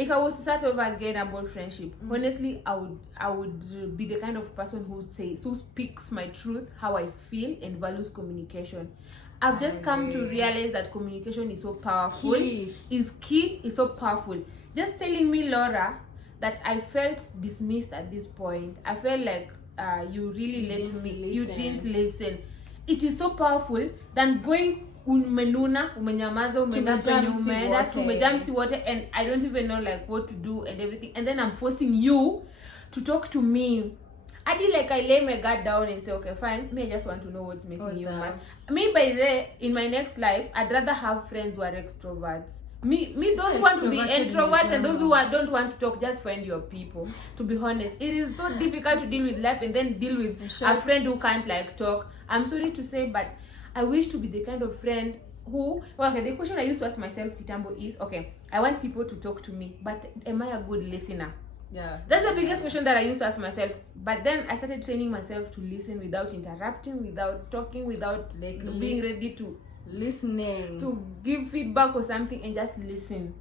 if I was to start over again about friendship, honestly, I would be the kind of person who speaks my truth, how I feel, and values communication. I've just come to realize that communication is so powerful. Is so powerful. Just telling me, Laura, that I felt dismissed at this point. I felt like you really you didn't listen. It is so powerful than going umenuna, umenyamaza, tumejamsi water, and I don't even know like what to do and everything. And then I'm forcing you to talk to me. I did like I lay my guard down and say, okay, fine. Me, I just want to know what's making you mad. Me, in my next life, I'd rather have friends who are extroverts. Me, those who want to be introverts and those who don't want to talk, just find your people. To be honest, it is so difficult to deal with life and then deal with a friend who can't like talk. I'm sorry to say, but I wish to be the kind of friend who, the question I used to ask myself, Kitambo, is, okay, I want people to talk to me, but am I a good listener? Yeah, that's the biggest question that I used to ask myself. But then I started training myself to listen without interrupting, without talking, without like being ready to listening, to give feedback or something, and just listen.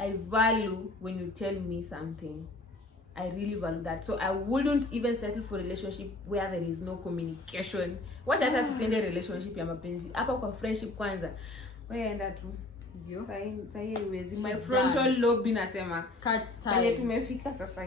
I value when you tell me something. I really value that. So I wouldn't even settle for a relationship where there is no communication. What I have to say in a relationship ya mapenzi hapa kwa friendship kwanza wewe enda tu sahi uwezi my frontal lobe inasema cut ties. Tumefika sasa.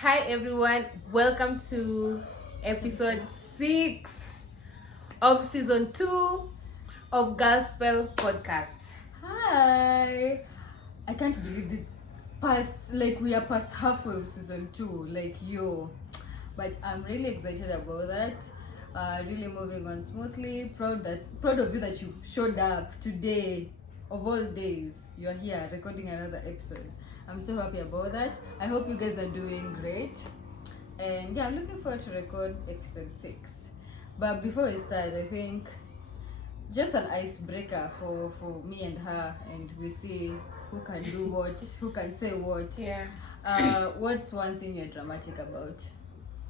Hi everyone, welcome to episode 6 of season 2 of Gospel Podcast. Hi, I can't believe this we are past halfway of season 2, but I'm really excited about that. Really moving on smoothly. Proud of you that you showed up today. Of all days, you're here recording another episode. I'm so happy about that. I hope you guys are doing great. And yeah, I'm looking forward to record episode 6. But before we start, I think just an icebreaker for me and her, and we see who can do what, who can say what. Yeah. What's one thing you're dramatic about?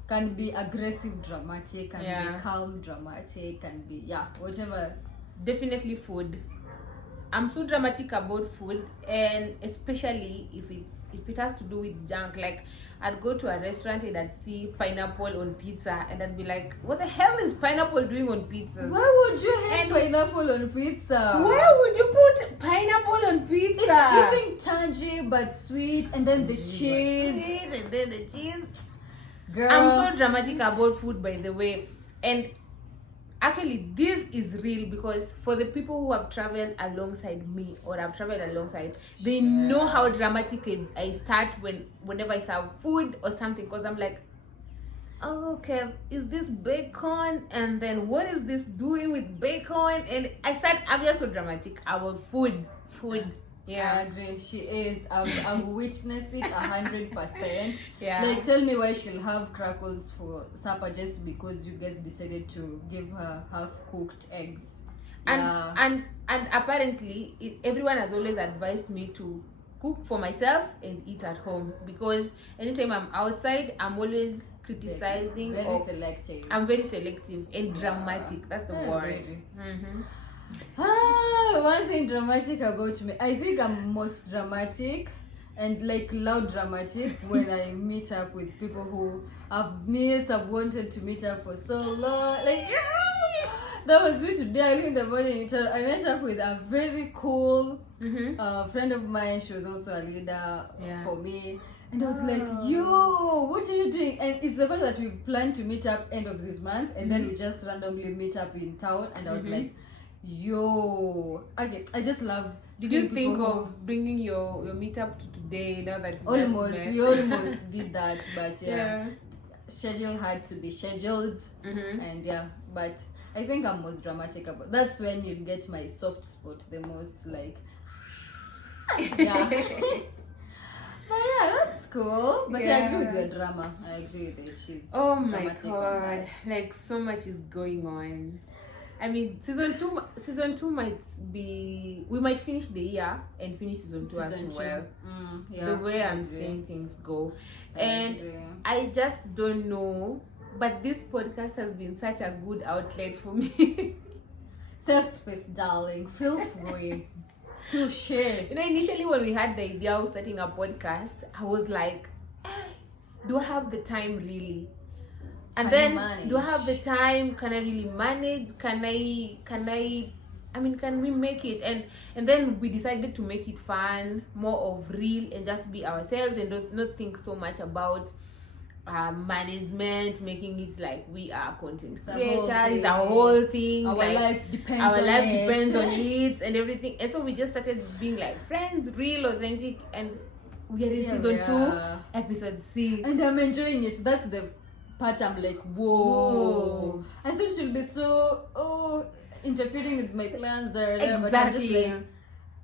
Can be aggressive dramatic, can be calm dramatic, can be whatever. Definitely food. I'm so dramatic about food, and especially if it has to do with junk. Like I'd go to a restaurant and I'd see pineapple on pizza, and I'd be like, what the hell is pineapple doing on pizzas? Why would you have pineapple on pizza? Where would you put pineapple on pizza? It's giving tangy but sweet, and then the cheese. Girl. I'm so dramatic about food, by the way. And actually, this is real because for the people who have traveled alongside me or have traveled alongside, they know how dramatic I start whenever I serve food or something, because I'm like, oh, okay, is this bacon? And then what is this doing with bacon? And I'm just so dramatic about food. Yeah, I agree. She is. I've witnessed it 100%. Yeah. Like, tell me why she'll have crackles for supper just because you guys decided to give her half-cooked eggs. And apparently, everyone has always advised me to cook for myself and eat at home, because anytime I'm outside, I'm always criticizing. Very selective. I'm very selective and dramatic. That's the word. One thing dramatic about me, I think I'm most dramatic and like loud dramatic when I meet up with people who I've wanted to meet up for so long. Like that was me today early in the morning. I met up with a very cool friend of mine. She was also a leader for me. And I was like, yo, what are you doing? And it's the fact that we planned to meet up end of this month, and then we just randomly meet up in town. And I was like, yo, okay, I just love. Did you think of bringing your meetup to today? Now that we almost did that, but schedule had to be scheduled, and but I think I'm most dramatic about. That's when you get my soft spot the most, like, But that's cool. But I agree with your drama. I agree with it. She's my god, like so much is going on. I mean, season two might be, we might finish the year and finish season 2 as well. The way I'm seeing things go. And I just don't know, but this podcast has been such a good outlet for me. Safe space, darling. Feel free to share. You know, initially when we had the idea of starting a podcast, I was like, do I have the time really? And then, do I have the time? Can I really manage? Can we make it? And then we decided to make it fun, more of real, and just be ourselves, and not think so much about management, making it like we are content creators. It's a whole thing. Our like, life depends our on life it. depends on it and everything. And so we just started being like friends, real, authentic, and we are in season 2, episode 6. And I'm enjoying it. That's the part I'm like, whoa. I thought it would be so interfering with my plans there. Exactly. But I'm just like,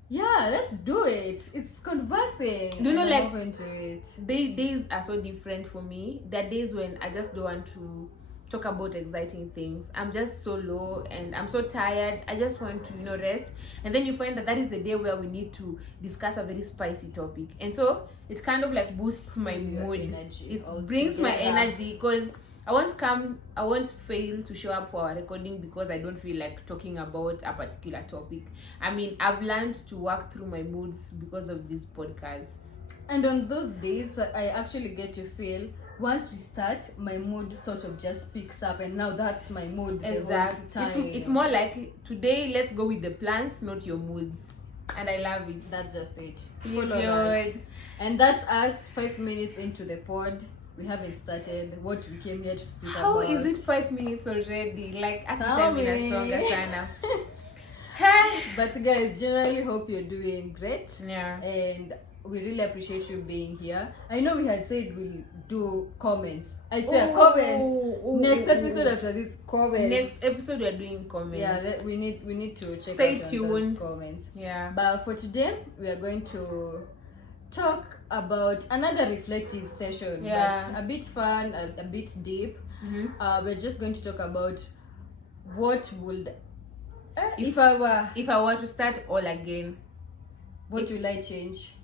yeah, let's do it. It's conversing. Like, I'm open to it. Days are so different for me. There are days when I just don't want to talk about exciting things. I'm just so low and I'm so tired. I just want to, rest. And then you find that is the day where we need to discuss a very spicy topic. And so it kind of like boosts my mood. It brings my energy, because I won't fail to show up for our recording because I don't feel like talking about a particular topic. I mean, I've learned to work through my moods because of these podcasts. And on those days, I actually get to feel, once we start, my mood sort of just picks up, and now that's my mood the whole time. It's more like, today, let's go with the plans, not your moods. And I love it. That's just it. Follow that. And that's us 5 minutes into the pod. We haven't started what we came here to speak about. How is it 5 minutes already? Like, Tell me. But guys, generally hope you're doing great. Yeah. And we really appreciate you being here. I know we had said we'll do comments. I swear, comments. Next episode after this, comments. Next episode we are doing comments. Yeah, we need to check Stay out tuned. On those comments. Yeah. But for today, we are going to talk about another reflective session. Yeah. But a bit fun, a bit deep. Mm-hmm. We're just going to talk about what would if I were to start all again, what will I change?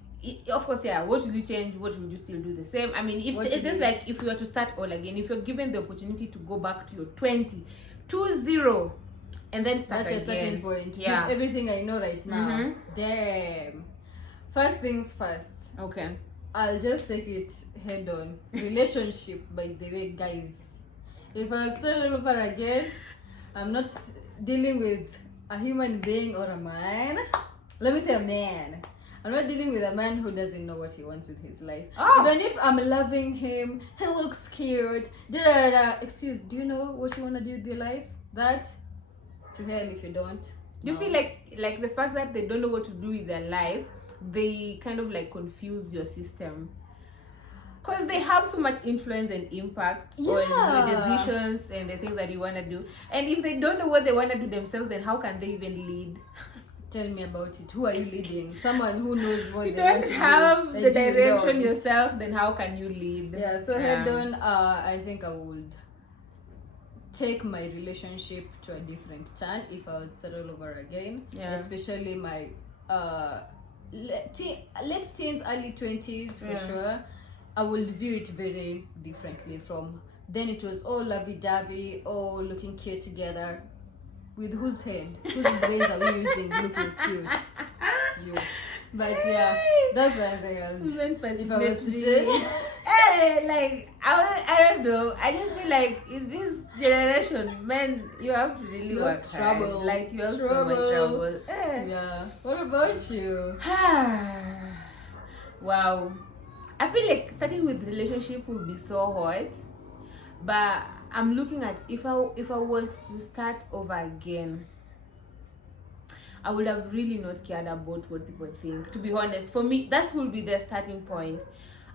Of course, yeah. What will you change? What will you still do the same? I mean, it's just like if you were to start all again, if you're given the opportunity to go back to your 20, and then start again. That's a certain point. Yeah. With everything I know right now. Damn. First things first. Okay. I'll just take it head on. Relationship, by the way, guys. If I start all over again, I'm not dealing with a human being or a man. Let me say a man. I'm not dealing with a man who doesn't know what he wants with his life. Even if I'm loving him, he looks cute. Excuse, do you know what you want to do with your life? That, to hell if you don't. Do you feel like the fact that they don't know what to do with their life, they kind of like confuse your system? Because they have so much influence and impact on your decisions and the things that you want to do. And if they don't know what they want to do themselves, then how can they even lead? Tell me about it. Who are you leading? Someone who knows what you they want to do. You don't have the direction yourself, then how can you lead? Yeah, so head on, I think I would take my relationship to a different turn if I was to start all over again. Yeah. Especially my late teens, early 20s for sure. I will view it very differently from then. It was all lovey-dovey, all looking cute together. With whose head? Whose brains are we using looking cute? You. But yeah, that's one thing I would. If I was to change. I don't know. I just feel like in this generation, men, you have to really work trouble. Hard. Like, you have so much trouble. Yeah. What about you? Wow. I feel like starting with relationship will be so hard, but I'm looking at if I was to start over again, I would have really not cared about what people think. To be honest, for me, that will be the starting point.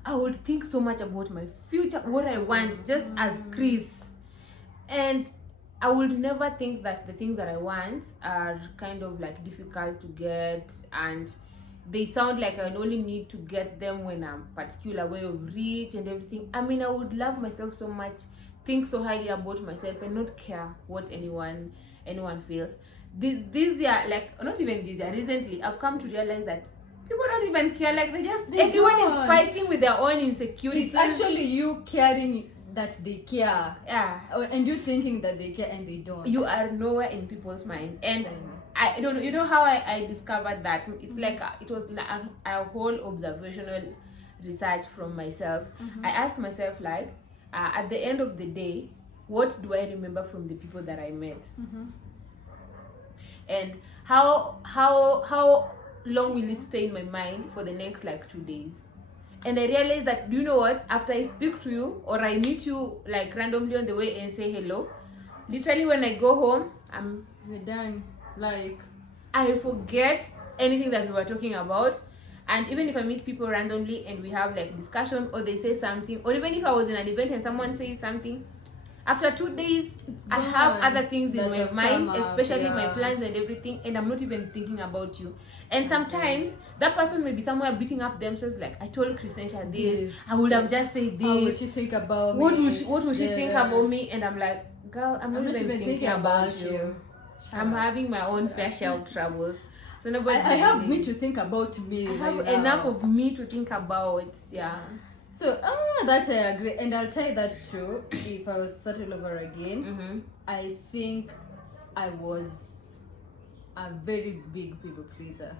I would think so much about my future, what I want, just as Chris, and I would never think that the things that I want are kind of like difficult to get, and they sound like I only need to get them when I'm particular way of reach and everything. I mean, I would love myself so much, think so highly about myself, and not care what anyone anyone feels. This year, like not even this year, recently I've come to realize that people don't even care. Like everyone is fighting with their own insecurities. It's actually you caring that they care. Yeah. And you thinking that they care and they don't. You are nowhere in people's mind. And I don't know, you know how I discovered that? It's like it was a whole observational research from myself. I asked myself, like, at the end of the day, what do I remember from the people that I met? And how long will it stay in my mind for the next like 2 days? And I realized that, do you know what, after I speak to you or I meet you like randomly on the way and say hello, literally when I go home, you're done. Like, I forget anything that we were talking about. And even if I meet people randomly and we have like discussion or they say something, or even if I was in an event and someone says something, after 2 days I have other things in my mind, especially my plans and everything, and I'm not even thinking about you. And sometimes that person may be somewhere beating up themselves, like, I told Crescentia this, I would have just said this. How would she think about me? What would she think about me? And I'm like, girl, I'm not even thinking about you. I'm having my own fair share of troubles. So nobody. I have me to think about me. I have enough of me to think about. Yeah. So that I agree, and I'll tell you that too. If I was to start all over again, I think I was a very big people pleaser.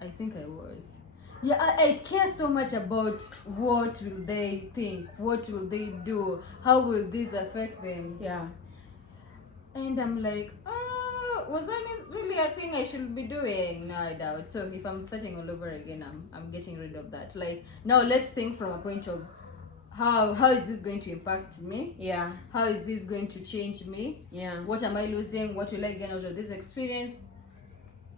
I think I was. Yeah, I care so much about what will they think, what will they do, how will this affect them. Yeah. And I'm like, was that really a thing I should be doing? No, I doubt. So if I'm starting all over again, I'm getting rid of that. Like, now let's think from a point of how is this going to impact me? Yeah. How is this going to change me? Yeah. What am I losing? What will I gain out of this experience?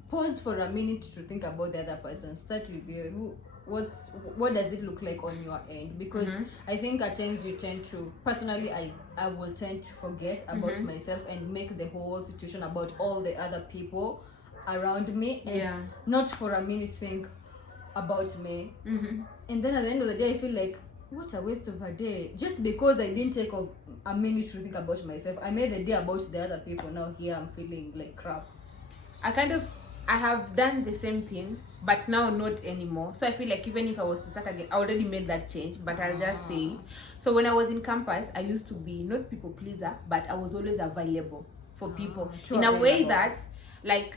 Pause for a minute to think about the other person. Start with you. What does it look like on your end? Because I think at times you tend to, personally, I will tend to forget about myself and make the whole situation about all the other people around me, and not for a minute think about me. And then at the end of the day, I feel like, what a waste of a day, just because I didn't take a minute to think about myself. I made the day about the other people. Now here I'm feeling like crap. I have done the same thing, but now not anymore. So I feel like even if I was to start again, I already made that change, but I'll just say it. So when I was in campus, I used to be not people pleaser, but I was always available for people in a way that, like,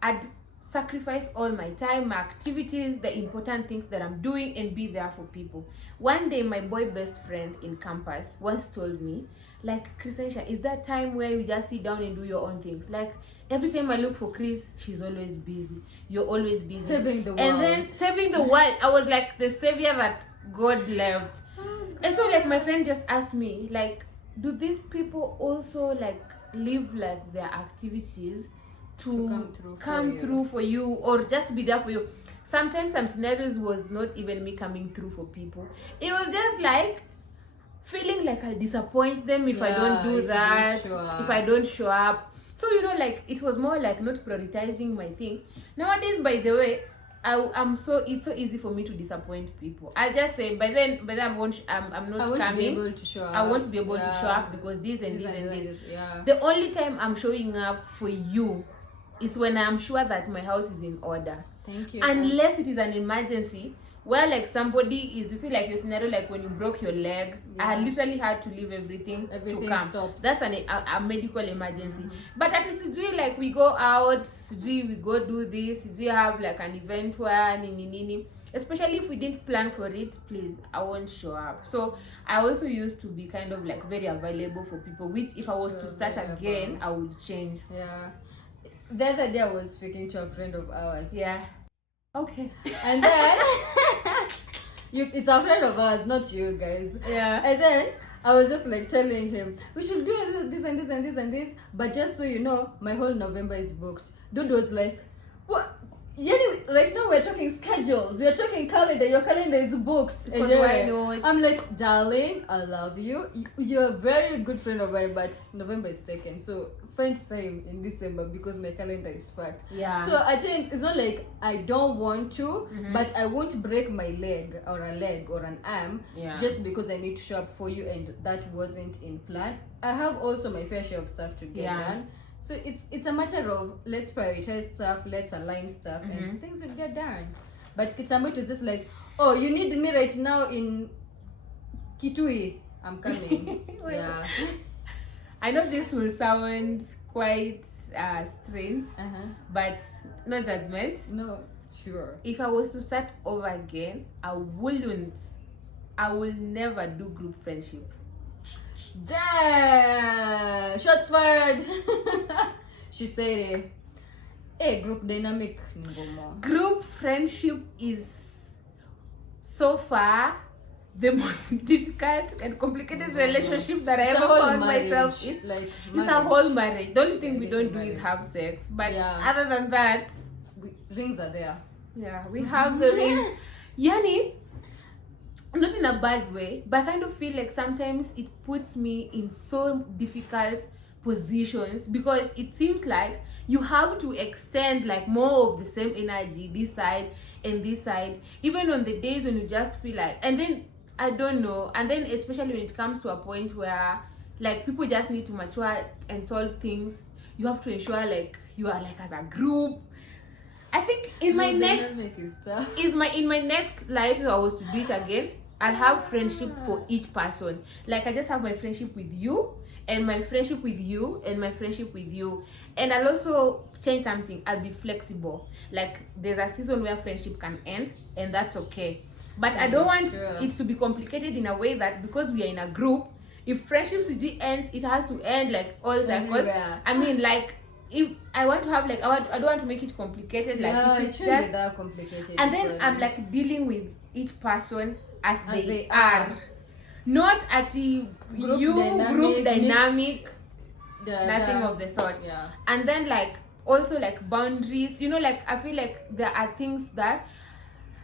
I'd sacrifice all my time, my activities, the important things that I'm doing, and be there for people. One day, my boy best friend in campus once told me, like, Crescentia, is that time where you just sit down and do your own things? Like, every time I look for Chris, she's always busy. You're always busy. Saving the world. And then saving the world. I was like the savior that God left. And so, like, my friend just asked me, like, do these people also, like, live, like, their activities to come through for you, or just be there for you? Sometimes some scenarios was not even me coming through for people. It was just like feeling like I'll disappoint them if I don't do that, if I don't show up. So, you know, like, it was more like not prioritizing my things. Nowadays, by the way, it's so easy for me to disappoint people. I just say, by then I'm not coming. Be able to show up. I won't be able to show up because this and this. Yeah. The only time I'm showing up for you is when I'm sure that my house is in order. Thank you. Unless it is an emergency, where, like, somebody is, you see, like your scenario, like when you broke your leg, I literally had to leave everything to come. Stops. That's a medical emergency. But at least, like, we go out, we go do this, we have like an event where nini. Especially if we didn't plan for it, please, I won't show up. So I also used to be kind of like very available for people, which if I was to start again, I would change. Yeah. The other day I was speaking to a friend of ours. Yeah. Okay. And then it's a friend of ours, not you guys. Yeah. And then I was just like telling him, we should do this and this and this and this, but just so you know, my whole November is booked. Dude was like, what? Right now we're talking schedules, we're talking calendar, your calendar is booked. And I'm like, darling, I love you. You're a very good friend of mine, but November is taken. So find time in December because my calendar is packed. Yeah. So I think it's not like I don't want to, but I won't break my leg or an arm just because I need to show up for you and that wasn't in plan. I have also my fair share of stuff to get done. So it's a matter of let's prioritize stuff, let's align stuff, and things will get done. But kitambo it was just like, oh, you need me right now in Kitui, I'm coming. Yeah. I know this will sound quite strange, but no judgment. No, sure. If I was to start over again, I will never do group friendship. Damn! Shots fired! She said it. Hey, group dynamic. Group friendship is so far the most difficult and complicated relationship that I ever found myself in. Like, it's a whole marriage. The only thing we don't do is have sex. But other than that, rings are there. Yeah, we have the rings. Yani, not in a bad way, but I kind of feel like sometimes it puts me in so difficult positions because it seems like you have to extend like more of the same energy this side and this side, even on the days when you just feel like, and then I don't know, and then especially when it comes to a point where like people just need to mature and solve things, you have to ensure like you are like as a group. I think in my next life, if I was to do it again, I'll have friendship for each person. Like I just have my friendship with you, and my friendship with you, and my friendship with you. And I'll also change something. I'll be flexible. Like there's a season where friendship can end, and that's okay. But I don't want it to be complicated in a way that because we are in a group, if friendship ends, it has to end like all cycles. I mean, like if I want to have like I don't want to make it complicated. Like if it's just that complicated. And then I'm like dealing with each person as they are. Not at the group dynamic, nothing of the sort. Yeah. And then like also like boundaries, you know, like I feel like there are things that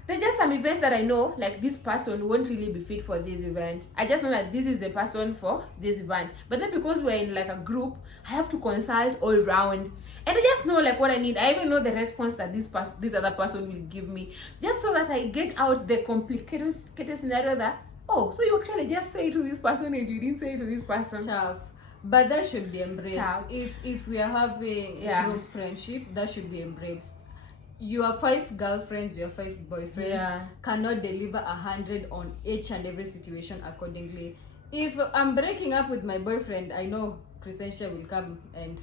there's just some events that I know like this person won't really be fit for this event. I just know that this is the person for this event. But then because we're in like a group, I have to consult all round, and I just know like what I need. I even know the response that this other person will give me, just so that I get out the complicated scenario that, oh, so you actually just say to this person and you didn't say to this person. Tough. But that should be embraced. If we are having group friendship, that should be embraced. Your 5 girlfriends, your 5 boyfriends cannot deliver 100 on each and every situation accordingly. If I'm breaking up with my boyfriend, I know Crescentia will come and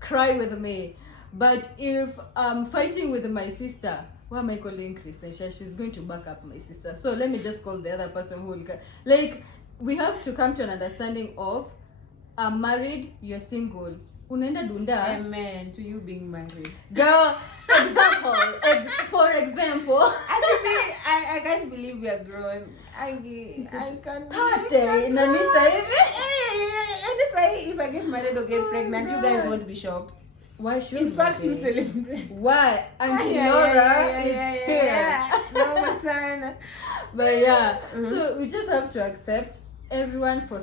cry with me. But if I'm fighting with my sister, why am I calling Crescentia? She's going to back up my sister. So let me just call the other person who will come. Like, we have to come to an understanding of I'm married, you're single. Unaenda dunda. Amen to you being married. Girl, for example. I can't believe we are grown. I can't believe if I get married or get pregnant, you guys won't be shocked. Why should in fact you celebrate? Why? Auntie Nora is here. But so we just have to accept everyone for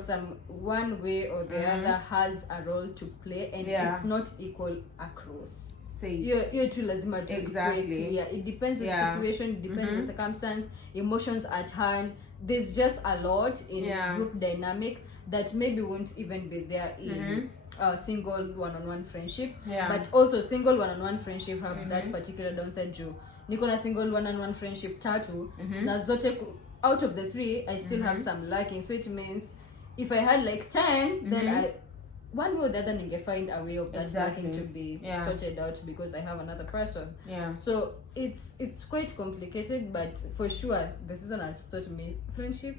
one way or the other has a role to play, and it's not equal across. You're too lazima to exactly. It depends on the situation, it depends on the circumstance, emotions at hand. There's just a lot in group dynamic that maybe won't even be there in single one-on-one friendship. But also single one-on-one friendship have that particular downside too. Niko na single one-on-one friendship tatu na zote out of the 3 I still have some lacking. So it means if I had like 10 then I one way or the other ninge find a way of that lacking to be sorted out because I have another person. So it's quite complicated, but for sure the season has taught me friendship.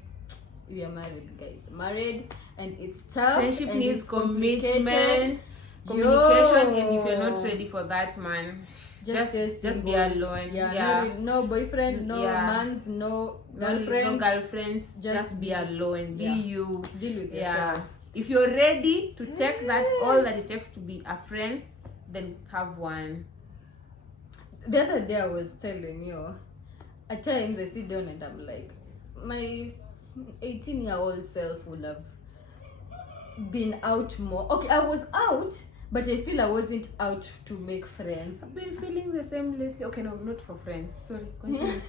We are married, guys. Married, and it's tough. Friendship and needs commitment, communication, and if you're not ready for that, man, just be alone. No boyfriend, no mans, no girlfriends. No girlfriends. Just be alone. Be you. Deal with yourself. If you're ready to take that all that it takes to be a friend, then have one. The other day I was telling you, at times I sit down and I'm like, my 18-year-old self would have been out more. Okay, I was out, but I feel I wasn't out to make friends. I've been feeling the same lately. Okay, no, not for friends. Sorry, continue.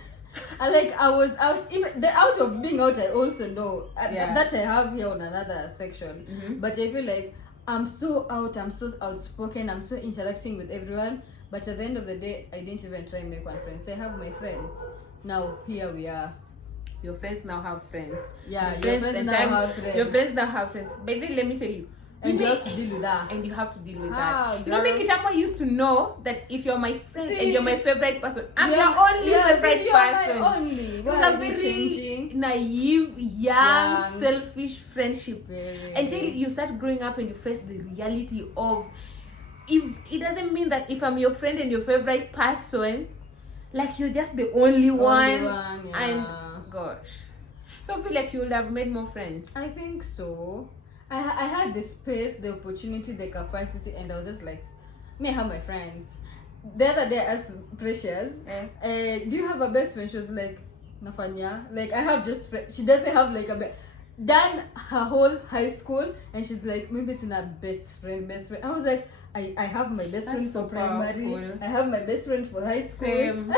I was out, even the out of being out I also know that I have here on another section, but I feel like I'm so out, I'm so outspoken, I'm so interacting with everyone, but at the end of the day, I didn't even try and make one friend. So I have my friends. Now here we are. Your friends now have friends. Yeah, your friends now have friends. Your friends now have friends. But then let me tell you, and you have to deal with that. And you have to deal with How, that. You know, me Kitambo used to know that if you're my friend and you're my favorite person, I'm yeah, your only favorite you're person. My only. It was a very naive, young, selfish friendship. Until you start growing up and you face the reality of, if it doesn't mean that if I'm your friend and your favorite person, like you're just the only one. Yeah. And gosh. So I feel like you would have made more friends. I think so. I had the space, the opportunity, the capacity, and I was just like, me, I have my friends. The other day I asked Precious, do you have a best friend? She was like, Nafanya. Like, I have just friends. She doesn't have like a done her whole high school, and she's like, maybe it's not best friend. I was like, I have my best friend for primary. Powerful. I have my best friend for high school. Same.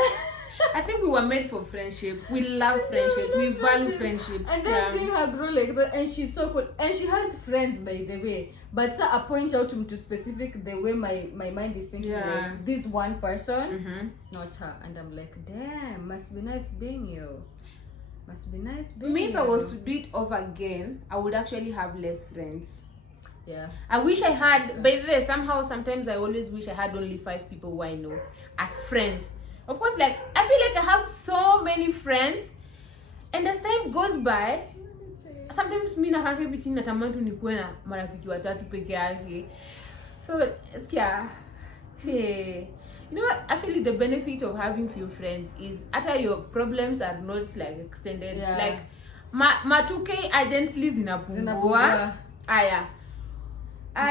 I think we were made for friendship. We love friendships. We value friendships. And then seeing her grow like that, and she's so cool. And she has friends, by the way. But sir, I point out to specific the way my mind is thinking, like, this one person, not her. And I'm like, damn, must be nice being you. Must be nice being me. If I was to do it over again, I would actually have less friends. Yeah. I wish I had, by the way, sometimes I always wish I had only 5 people who I know as friends. Of course, like, I feel like I have so many friends, and as time goes by, sometimes mi nakaa hivi chini natamani tu nikuwe na marafiki watatu peke yake. So, skia, you know, actually the benefit of having few friends is after your problems are not like extended, like matuke urgently zinapungua. Aya.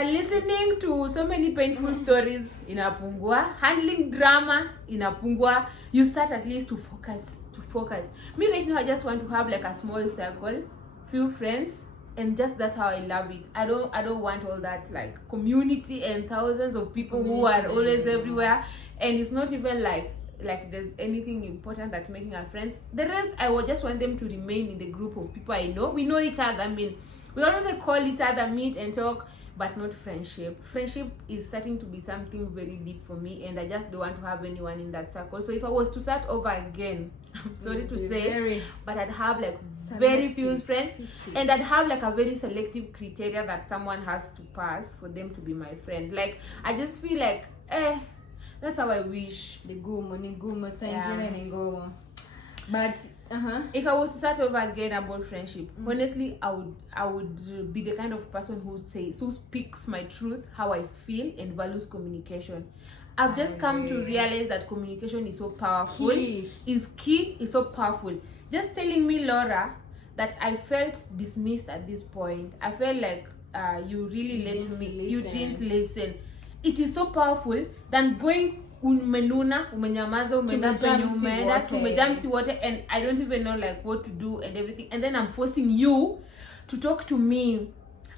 Listening to so many painful stories inapungua, handling drama inapungua. You start at least to focus. Me right now, I just want to have like a small circle, few friends, and just that's how I love it. I don't want all that like community and thousands of people who are always everywhere, and it's not even like there's anything important that making our friends. The rest, I would just want them to remain in the group of people I know. We know each other. I mean, we can also call each other, meet and talk, but not friendship. Friendship is starting to be something very deep for me, and I just don't want to have anyone in that circle. So if I was to start over again, I'm sorry to say, but I'd have like very few friends, and I'd have like a very selective criteria that someone has to pass for them to be my friend. Like, I just feel like, that's how I wish. But if I was to start over again about friendship, honestly, I would be the kind of person who speaks my truth, how I feel, and values communication. I've just come to realize that communication is so powerful. Is so powerful. Just telling me, Laura, that I felt dismissed at this point. I felt like you really let me. You didn't listen. It is so powerful than going umenyamaza umeenda tumejamsi water, and I don't even know like what to do and everything, and then I'm forcing you to talk to me.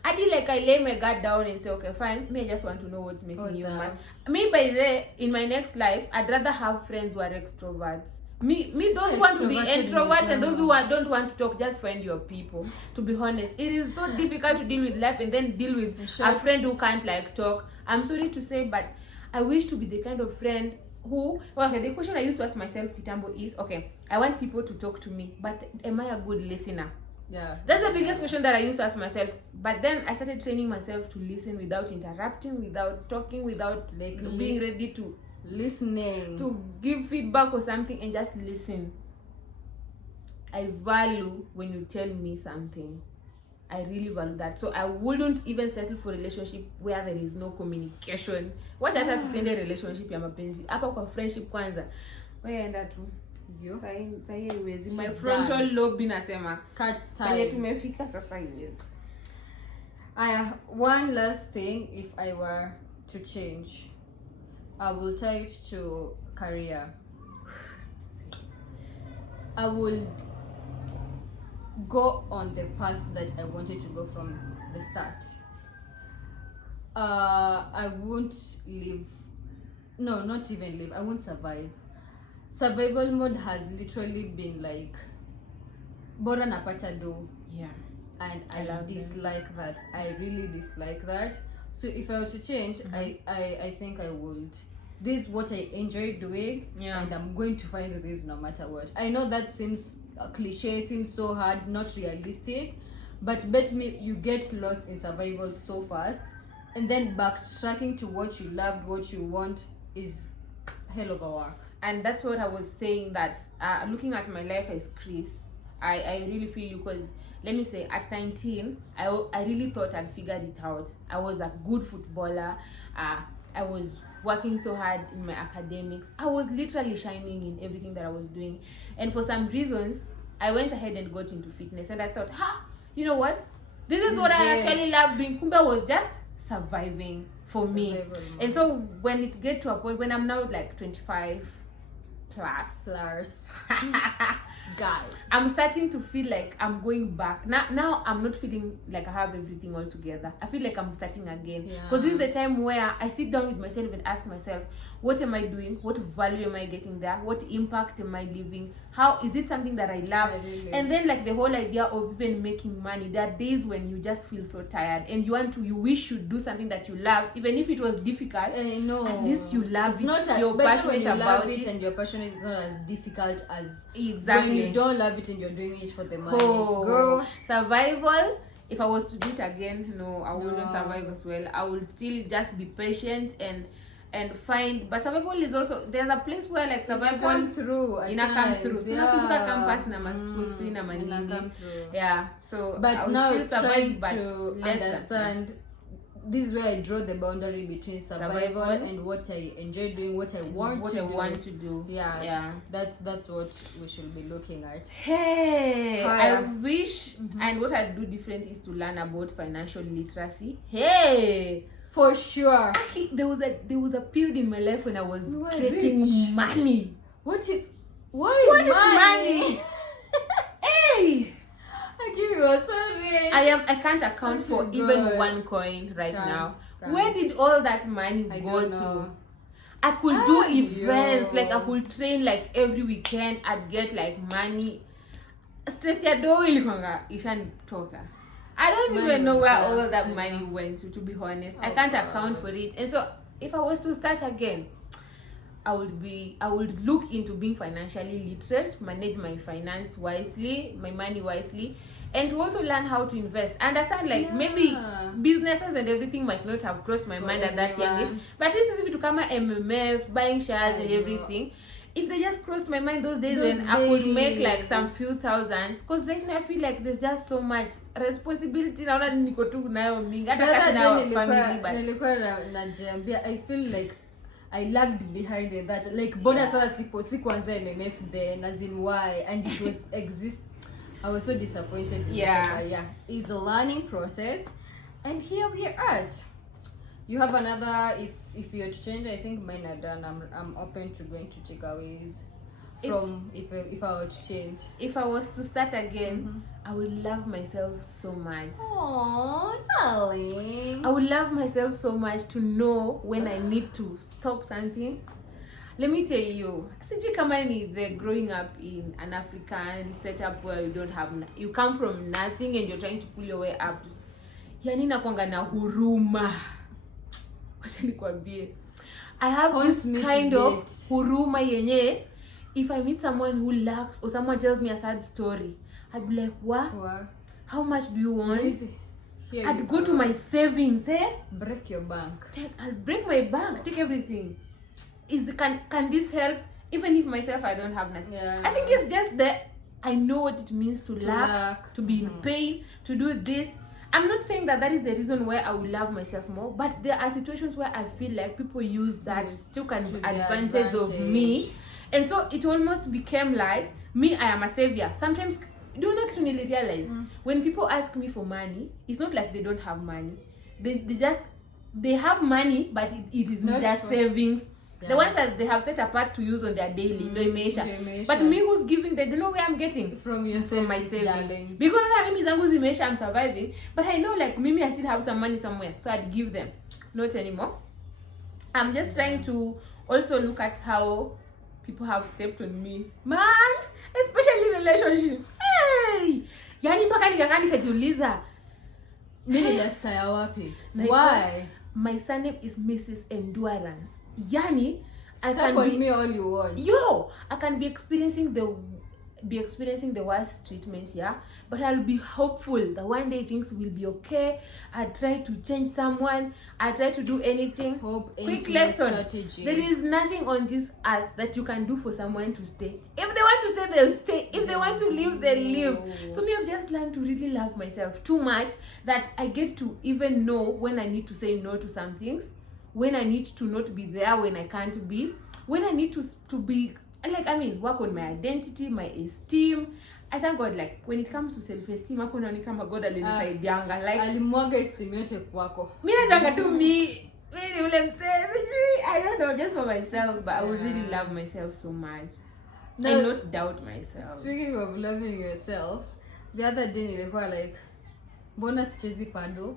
I did like I lay my guard down and say, okay, fine, me I just want to know what's making you mad. Me, by the in my next life, I'd rather have friends who are extroverts. Me those who want to be introverts and those who don't want to talk, just find your people. To be honest, it is so difficult to deal with life and then deal with a friend who can't like talk. I'm sorry to say, but I wish to be the kind of friend who, the question I used to ask myself, Kitambo, is, okay, I want people to talk to me, but am I a good listener? Yeah. That's the biggest question that I used to ask myself. But then I started training myself to listen without interrupting, without talking, without like being ready to listening, to give feedback or something, and just listen. I value when you tell me something. I really value that. So I wouldn't even settle for a relationship where there is no communication. What I have to send a relationship ya mapenzi. Hapa kwa friendship kwanza. Wewe enda tu. Sahi iwezi. My frontal lobe inasema cut ties. Tumefika sasa iwezi. One last thing, if I were to change, I will tie it to career. I will go on the path that I wanted to go from the start. I won't live. No, not even live. I won't survive. Survival mode has literally been like bora napata do. Yeah. And I dislike that. I really dislike that. So if I were to change, I think I would. This is what I enjoy doing, and I'm going to find this no matter what. I know that seems cliche, seems so hard, not realistic, but bet me you get lost in survival so fast, and then backtracking to what you loved, what you want is hell of a work. And that's what I was saying, that looking at my life as Chris, I really feel you, because let me say, at 19, I really thought I'd figured it out. I was a good footballer. I was working so hard in my academics. I was literally shining in everything that I was doing. And for some reasons, I went ahead and got into fitness. And I thought, you know what? This is what I actually love doing. Kumba was just surviving for me. And so when it get to a point, when I'm now like 25 plus. Guys, I'm starting to feel like I'm going back. Now I'm not feeling like I have everything all together. I feel like I'm starting again. Because this is the time where I sit down with myself and ask myself, what am I doing? What value am I getting there? What impact am I leaving? How is it something that I love? Really. And then like the whole idea of even making money, there are days when you just feel so tired and you wish you'd do something that you love, even if it was difficult. I know. At least you love it's it. Not you're passionate about it, and you're passionate. It's not as difficult as exactly when you don't love it and you're doing it for the money. Girl, survival. If I was to do it again, no, I wouldn't survive as well. I would still just be patient and find. But survival is also, there's a place where like survival come through. So now people campus na ma school fee na manini. Yeah. So but now still survive, trying to understand. This is where I draw the boundary between survival and what I enjoy doing, what I want to do. Yeah. That's what we should be looking at. Hey, I wish, and what I'd do different is to learn about financial literacy. Hey, for sure. There was a period in my life when I was getting money. What is money? Hey, I give you a sorry. I can't account for even one coin right now. Where did all that money go to? I could do events, like I could train like every weekend. I'd get like money. Stress ya do ilikonga ishanitoka. I don't even know where all that money went to be honest. I can't account for it. And so if I was to start again, I would look into being financially literate, manage my finance wisely, my money wisely, and to also learn how to invest. Understand, like maybe businesses and everything might not have crossed my mind at that young age, but this is if it to come at MMF, buying shares and everything. If they just crossed my mind those days when I could make like some few thousands, because right now I feel like there's just so much responsibility. Naona niko tu nayo mingi hata kasi na family, but I feel like I lagged behind in that. Like bonus sikuanza MMF then, as in why, and it was I was so disappointed. It's a learning process, and here we are at. You have another, if you're to change, I think mine are done. I'm open to going to takeaways from if I were to change. If I was to start again, I would love myself so much. Oh, darling. I would love myself so much to know when I need to stop something. Let me tell you, sijui kama ni the growing up in an African setup where you come from nothing and you're trying to pull your way up. Yani nakwanga na huruma. Wacha nikwambie. I have this kind of huruma yenye. If I meet someone who lacks or someone tells me a sad story, I'd be like, what? How much do you want? I'd go to my savings, break your bank. I'll break my bank, take everything. Can this help? Even if myself I don't have nothing. I think it's just that I know what it means to lack, to be in pain, to do this. I'm not saying that is the reason why I will love myself more, but there are situations where I feel like people use that took an advantage of me, and so it almost became like me, I am a savior. Sometimes don't actually realize when people ask me for money, it's not like they don't have money. They have money, but it is not their savings. The ones that they have set apart to use on their daily, but me who's giving, they don't know where I'm getting from my savings, darling. Because I'm surviving, but I know like Mimi, I still have some money somewhere, so I'd give them. Not anymore. I'm just trying to also look at how people have stepped on me, man, especially relationships. Hey, yani mpaka nikajiuliza mimi nastaya wapi? Why? my surname is Mrs. Endurance. Yani, I Stop on me all you want. I can be experiencing the worst treatments, yeah, but I'll be hopeful that one day things will be okay. I try to change someone, I try to do anything. Hope. Quick lesson: strategy. there is nothing on this earth that you can do for someone to stay. If they want to stay, they'll stay. If they want to leave, they'll leave. So me, I've just learned to really love myself too much that I get to even know when I need to say no to some things, when I need to not be there when I can't be, when I need to be, like, I mean, work on my identity, my esteem. I thank God, like, when it comes to self-esteem, hapo naoni kama God alinisaidianga, like, alimwaga esteem yote kwako. Mimi nataka tu mimi ule msee, I don't know, just for myself, but I would really love myself so much. Now, I not doubt myself. Speaking of loving yourself, the other day nilikuwa like, mbona sichezi paddle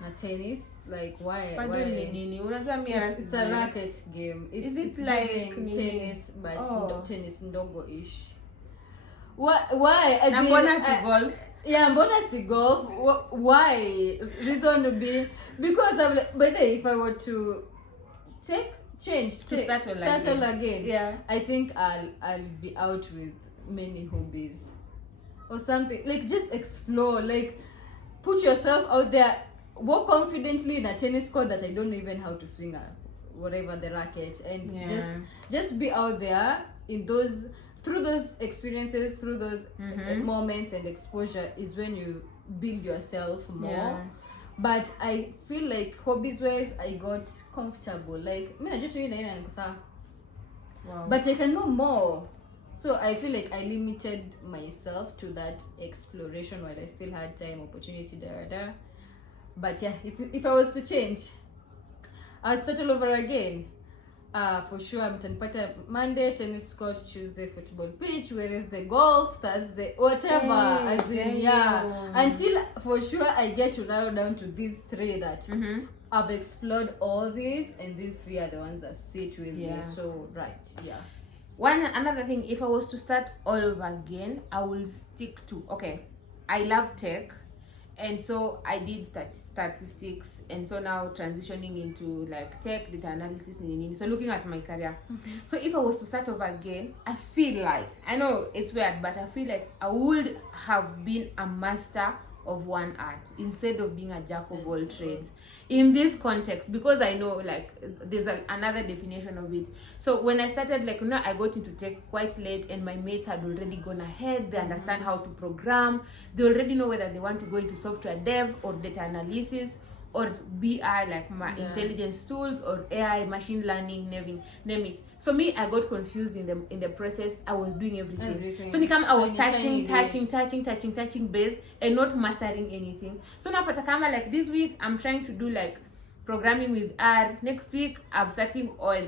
na tennis? Like, why? Paddle ni nini? Unajua mimi it's a racket game. Is it it's like tennis, but tennis ndogo-ish? Why? As in, mbona to golf? Yeah, mbona si golf? Why? Reason would be because I'm like, but then if I were to start all again, yeah, I think I'll be out with many hobbies or something. Like, just explore, like, put yourself out there, walk confidently in a tennis court that I don't know even how to swing whatever the racket, and just be out there in those, through those experiences, through those moments and exposure is when you build yourself more. Yeah. But I feel like hobbies wise I got comfortable, like wow. But I can know more, so I feel like I limited myself to that exploration while I still had time, opportunity, but yeah, if I was to change, I'll start all over again. For sure, mtanipata Monday tennis court, Tuesday football pitch, Wednesday golf, Thursday whatever, as in until for sure I get to narrow down to these three that I've explored all these, and these three are the ones that sit with me. So another thing, if I was to start all over again, I will stick to, I love tech. And so I did statistics, and so now transitioning into like tech, data analysis, so looking at my career. So if I was to start over again, I feel like, I know it's weird, but I feel like I would have been a master of one art instead of being a jack of all trades in this context, because I know like there's another definition of it. So when I started, like, I got into tech quite late, and my mates had already gone ahead. They understand how to program, they already know whether they want to go into software dev or data analysis or BI, like intelligence tools, or AI, machine learning, name it. So me, I got confused in the process. I was doing everything. So I was touching base and not mastering anything. So now patakama, like this week I'm trying to do like programming with R. Next week I'm starting on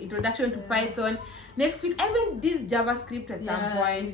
introduction to Python. Next week I even did JavaScript at some point,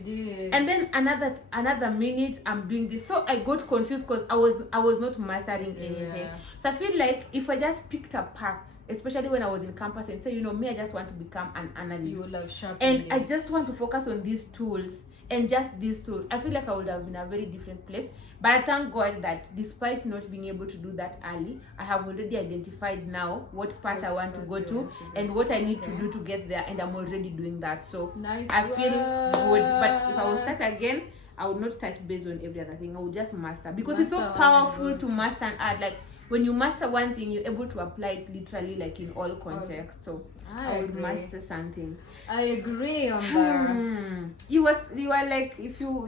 and then another minute I'm doing this. So I got confused because I was not mastering anything. So I feel like if I just picked a path, especially when I was in campus, and say, me, I just want to become an analyst, you will have sharp and minutes. I just want to focus on these tools and just these tools, I feel like I would have been a very different place. But I thank God that despite not being able to do that early, I have already identified now what path I want to go to and what I need to do to get there, and I'm already doing that. So nice, I feel good. But if I would start again, I would not touch base on every other thing. I would just master, because it's so powerful to master an art. Like when you master one thing, you're able to apply it literally, like in all contexts. So I would master something. I agree on that. You are like, if you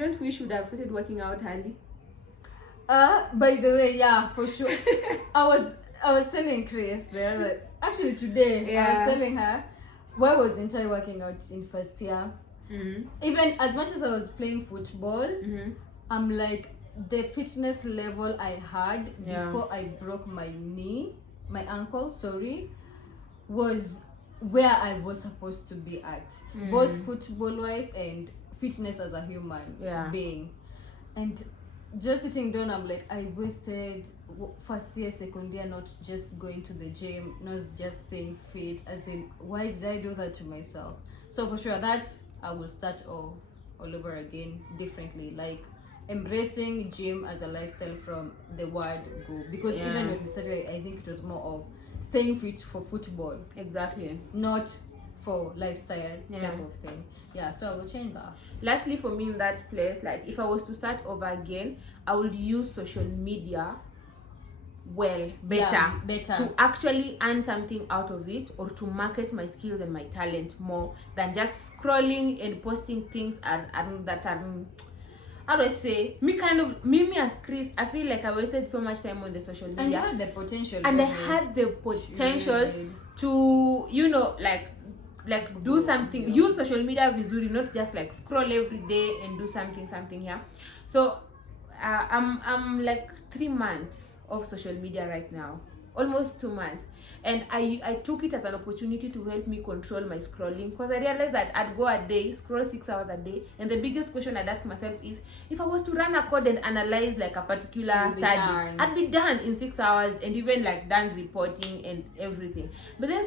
don't wish you would have started working out early? By the way, for sure. I was telling Chris there that actually today I was telling her, why wasn't I working out in first year? Even as much as I was playing football, I'm like, the fitness level I had before I broke my ankle, was where I was supposed to be at, both football wise and fitness as a human being. And just sitting down, I'm like, I wasted first year, second year not just going to the gym, not just staying fit, as in, why did I do that to myself? So for sure that I will start off all over again differently, like embracing gym as a lifestyle from the word go, because even when we started, I think it was more of staying fit for football, Exactly. not for lifestyle type of thing. So I will change that. Lastly, for me in that place, like if I was to start over again, I would use social media better to actually earn something out of it, or to market my skills and my talent more than just scrolling and posting things that are how do I say, me as Chris, I feel like I wasted so much time on the social media. And you had the potential. And I had the potential to, you know, like do something, use social media vizuri, not just like scroll every day and do something here. So I'm like 3 months of social media right now, almost 2 months, and I took it as an opportunity to help me control my scrolling, because I realized that I'd go a day, scroll 6 hours a day, and the biggest question I'd ask myself is, if I was to run a code and analyze like a particular study, I'd be done in 6 hours, and even like done reporting and everything. But then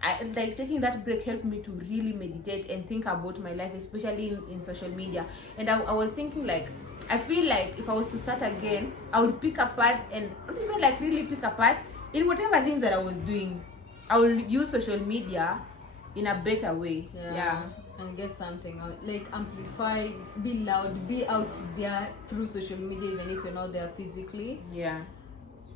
I like taking that break helped me to really meditate and think about my life, especially in social media. And I was thinking, like, I feel like if I was to start again, I would pick a path, and not even like really pick a path in whatever things that I was doing. I will use social media in a better way. And get something out, like amplify, be loud, be out there through social media, even if you're not there physically.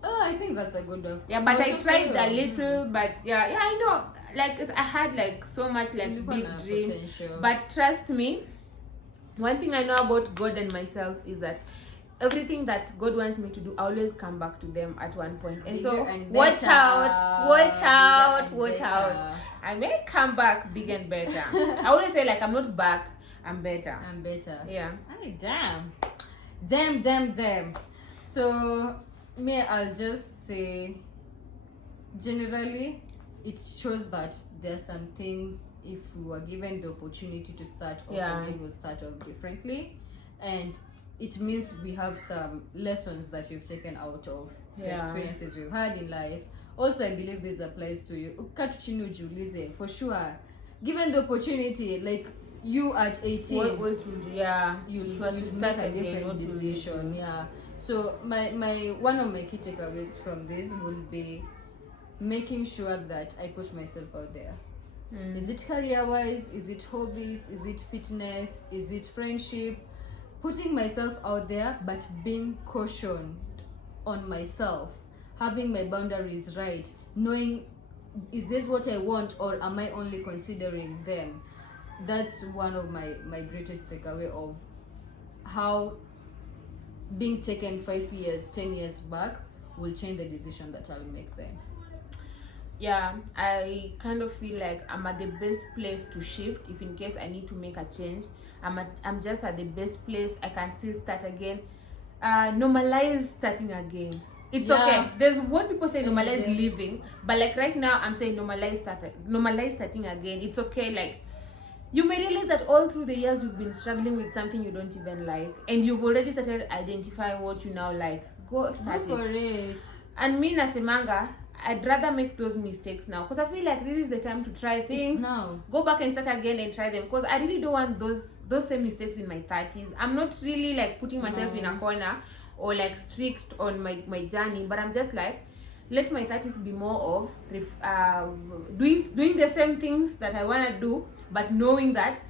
I think that's a good one. But I tried a little, but I know, like I had like so much like big dreams potential. But trust me, one thing I know about God and myself is that everything that God wants me to do, I always come back to them at one point. And so watch out. I may come back big and better. I always say, like, I'm not back, I'm better. Damn. So me, I'll just say, generally, it shows that there are some things, if we were given the opportunity to start off again, we'll start off differently. And it means we have some lessons that we've taken out of the experiences we've had in life. Also, I believe this applies to you. For sure. Given the opportunity, like you at 18, you'll make a different decision. So my one of my key takeaways from this will be making sure that I push myself out there. Is it career-wise? Is it hobbies? Is it fitness? Is it friendship? Putting myself out there, but being cautioned on myself, having my boundaries right, knowing, is this what I want, or am I only considering them? That's one of my greatest takeaway of how being taken 5 years, 10 years back will change the decision that I'll make then. I kind of feel like I'm at the best place to shift if in case I need to make a change. I'm just at the best place. I can still start again. Normalize starting again. It's okay. There's what people say, normalize living, but like right now I'm saying normalize starting again. It's okay. Like, you may realize that all through the years you've been struggling with something you don't even like, and you've already started identifying what you now like. Go start it. And me nasemanga, I'd rather make those mistakes now, because I feel like this is the time to try things. It's now. Go back and start again and try them, because I really don't want those same mistakes in my 30s. I'm not really like putting myself in a corner or like strict on my journey, but I'm just like, let my 30s be more of doing the same things that I want to do, but knowing that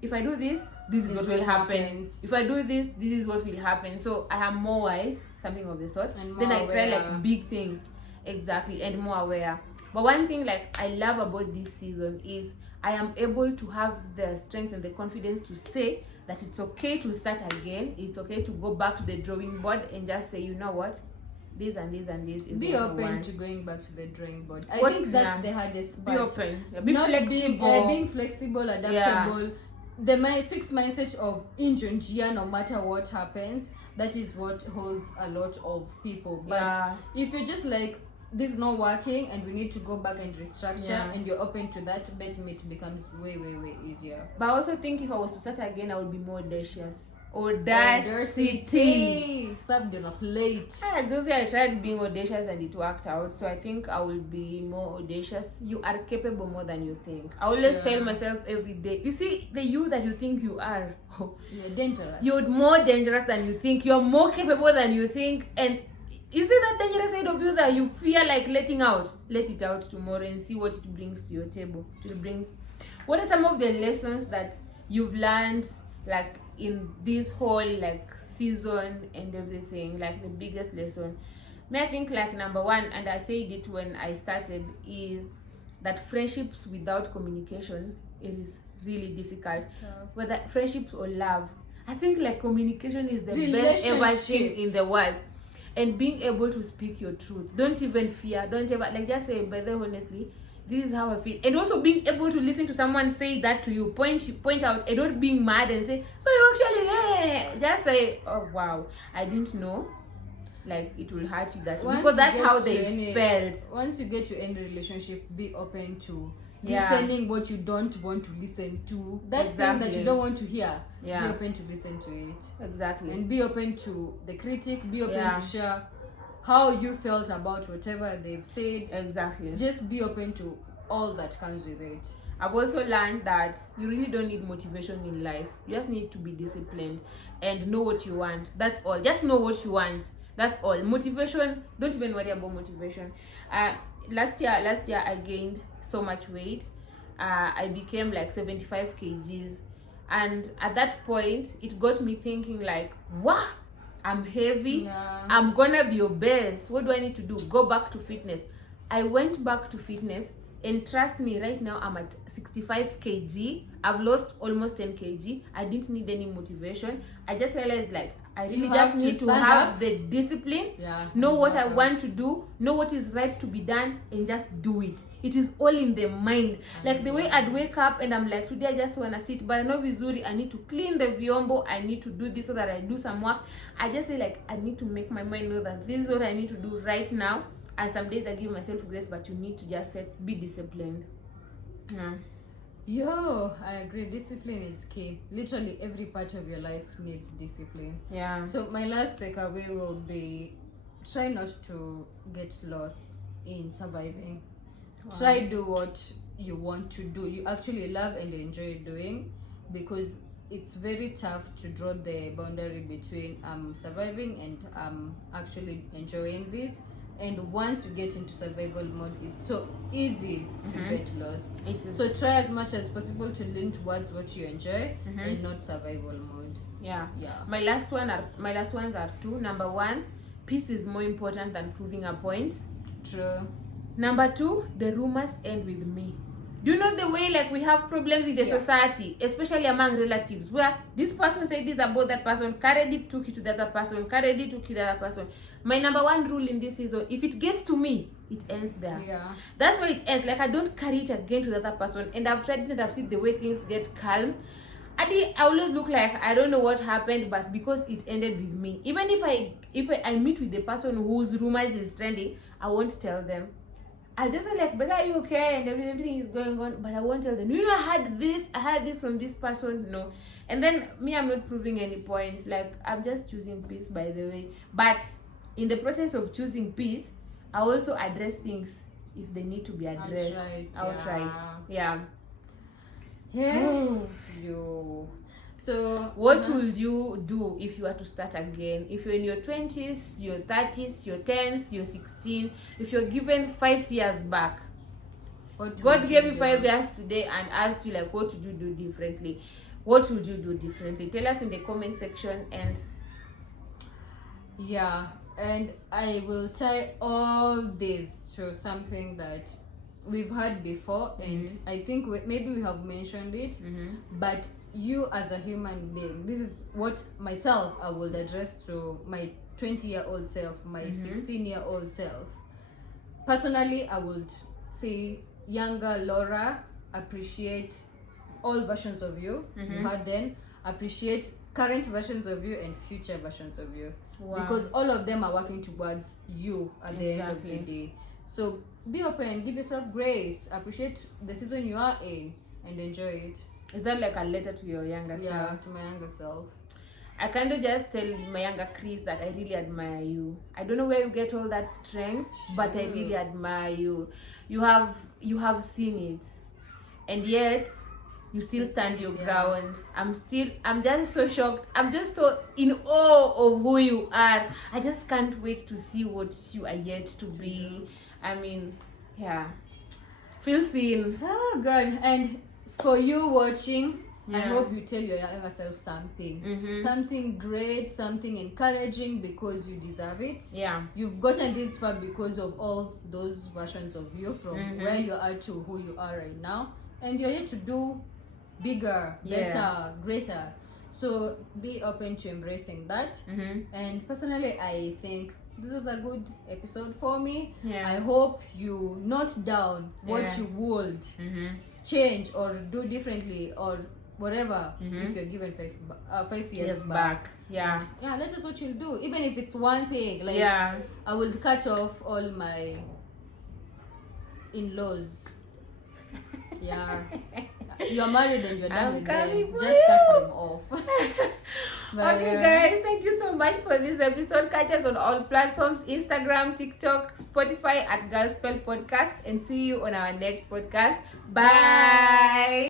if I do this is what will happen. If I do this is what will happen. So I am more wise, something of the sort. Then I try like big things. Exactly, and more aware. But one thing like I love about this season is I am able to have the strength and the confidence to say that it's okay to start again. It's okay to go back to the drawing board and just say, you know what, this and this and this is be what open I want. to going back to the drawing board. I think that's the hardest part. Be open. Be not flexible. Being flexible, adaptable. The fixed mindset of injunjia, no matter what happens, that is what holds a lot of people. But if you're just like, this is not working and we need to go back and restructure, and you're open to that, bet me it becomes way easier. But I also think if I was to start again, I would be more audacious. Audacity. Served on a plate. Josie, I tried being audacious and it worked out. So I think I will be more audacious. You are capable more than you think. I always tell myself every day, you see, the you that you think you are, you're dangerous. You're more dangerous than you think. You're more capable than you think. And you see that dangerous side of you that you fear like letting out? Let it out tomorrow and see what it brings to your table. What are some of the lessons that you've learned like in this whole like season and everything, like the biggest lesson? I think like number one, and I said it when I started, is that friendships without communication, it is really difficult. Whether friendships or love, I think like communication is the best ever thing in the world. And being able to speak your truth, don't even fear, don't ever like just say, but then honestly, this is how I feel. And also being able to listen to someone say that to you, point out, and not being mad and say, so you actually just say, oh wow, I didn't know, like it will hurt you that because that's how they felt. Once you get to end a relationship, be open to listening what you don't want to listen to. That thing that you don't want to hear, be open to listen to it. Exactly. And be open to the critic, be open to share how you felt about whatever they've said. Exactly. Just be open to all that comes with it. I've also learned that you really don't need motivation in life. You just need to be disciplined and know what you want. That's all. Just know what you want. That's all. Motivation, don't even worry about motivation. Last year I gained so much weight. I became like 75 kgs. And at that point, it got me thinking like, what? I'm heavy. Yeah. I'm gonna be obese. What do I need to do? Go back to fitness. I went back to fitness, and trust me, right now I'm at 65 kg. I've lost almost 10 kg. I didn't need any motivation. I just realized like I really just need to have the discipline, know what I want to do, know what is right to be done, and just do it. It is all in the mind. Like the way I'd wake up and I'm like, today I just want to sit, but I know vizuri, I need to clean the vyombo, I need to do this so that I do some work. I just say like, I need to make my mind know that this is what I need to do right now. And some days I give myself grace, but you need to just be disciplined. Yo, I agree. Discipline is key. Literally every part of your life needs discipline. Yeah. So my last takeaway will be, try not to get lost in surviving. Try do what you want to do, you actually love and enjoy doing, because it's very tough to draw the boundary between surviving and actually enjoying this. And once you get into survival mode, it's so easy to get lost. So try as much as possible to lean towards what you enjoy and not survival mode. Yeah. My last ones are two. Number one, peace is more important than proving a point. True. Number two, the rumors end with me. Do you know the way like we have problems in the society, especially among relatives, where this person said this about that person, carried it, took it to the other person, carried it, took it to the other person. My number one rule in this season, if it gets to me, it ends there. Yeah. That's why it ends. Like I don't carry it again to the other person. And I've tried it and I've seen the way things get calm. I always look like I don't know what happened, but because it ended with me. Even if I meet with the person whose rumors is trending, I won't tell them. I'll just say like, but are you okay? And everything is going on, but I won't tell them. You know, I had this from this person. No. And then me, I'm not proving any point. Like I'm just choosing peace, by the way. But in the process of choosing peace, I also address things if they need to be addressed outright. Yeah. So what would you do if you were to start again? If you're in your 20s, your 30s, your 10s, your 16, if you're given 5 years back, God gave you 5 years today and asked you like, what would you do differently? What would you do differently? Tell us in the comment section. And and I will tie all this to something that we've heard before, and I think maybe we have mentioned it, but you as a human being, this is what myself I would address to my 20-year-old self, my 16-year-old self. Personally, I would say, younger Laura, appreciate all versions of you. You had them. Appreciate current versions of you and future versions of you. Because all of them are working towards you at the end of the day. So be open, give yourself grace, appreciate the season you are in, and enjoy it. Is that like a letter to your younger self? Yeah, to my younger self. I kind of just tell my younger Chris that I really admire you. I don't know where you get all that strength, but I really admire you. You have seen it, and yet you still stand your ground. I'm just so shocked. I'm just so in awe of who you are. I just can't wait to see what you are yet to be. I mean, yeah, feel seen. Oh God. And for you watching, I Yeah. hope you tell your younger self something. Something great, something encouraging, because you deserve it. Yeah. You've gotten this far because of all those versions of you, from where you are to who you are right now. And you're here to do bigger, better, greater. So be open to embracing that. And personally, I think this was a good episode for me. Yeah. I hope you note down what you would change or do differently or whatever if you're given 5 years back. Yeah. Yeah, that is what you'll do. Even if it's one thing, like I will cut off all my in-laws. Yeah. You're married and you're done with them. Just cut them off. But, Okay, guys, thank you so much for this episode. Catch us on all platforms: Instagram, TikTok, Spotify at Girl Spell Podcast, and see you on our next podcast. Bye.